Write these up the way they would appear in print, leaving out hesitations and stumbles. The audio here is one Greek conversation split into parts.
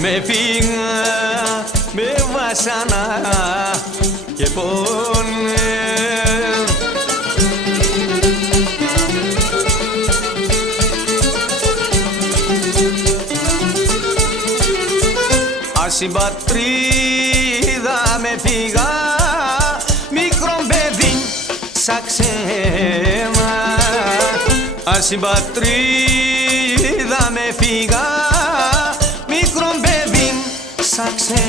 με φύγα με βασανά και πόνε. Ασυμπατρίδα με φύγα, μικρό παιδί σαν ξένα. Ασυμπατρίδα με φύγα, μικρό παιδί σαν ξένα.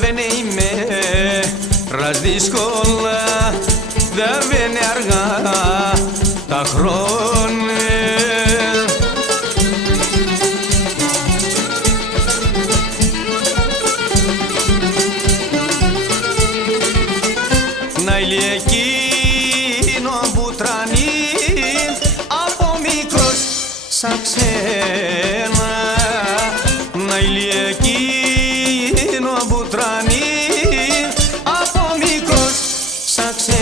Δεν είμαι ρας δύσκολα, δεν είναι αργά τα χρόνια. Να ηλί εκείνο που τρανεί από μικρός σαν ξένα. Να ηλί εκείνο που τρανεί από μικρός σαν ξένα.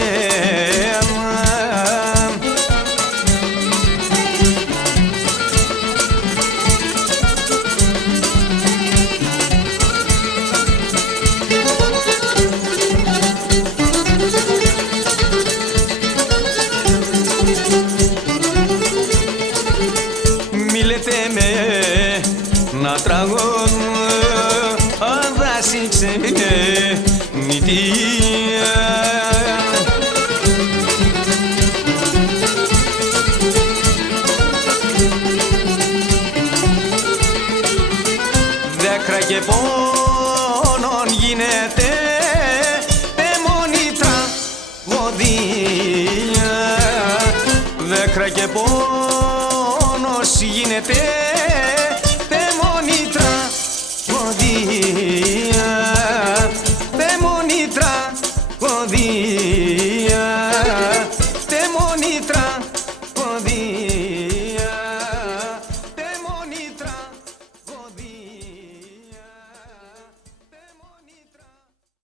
Μιλέτε με να τραγώνω αν δάση ξενιτία. Δέκρα και πόνον γίνεται αιμονή τραγωδία. Δέκρα και πόνον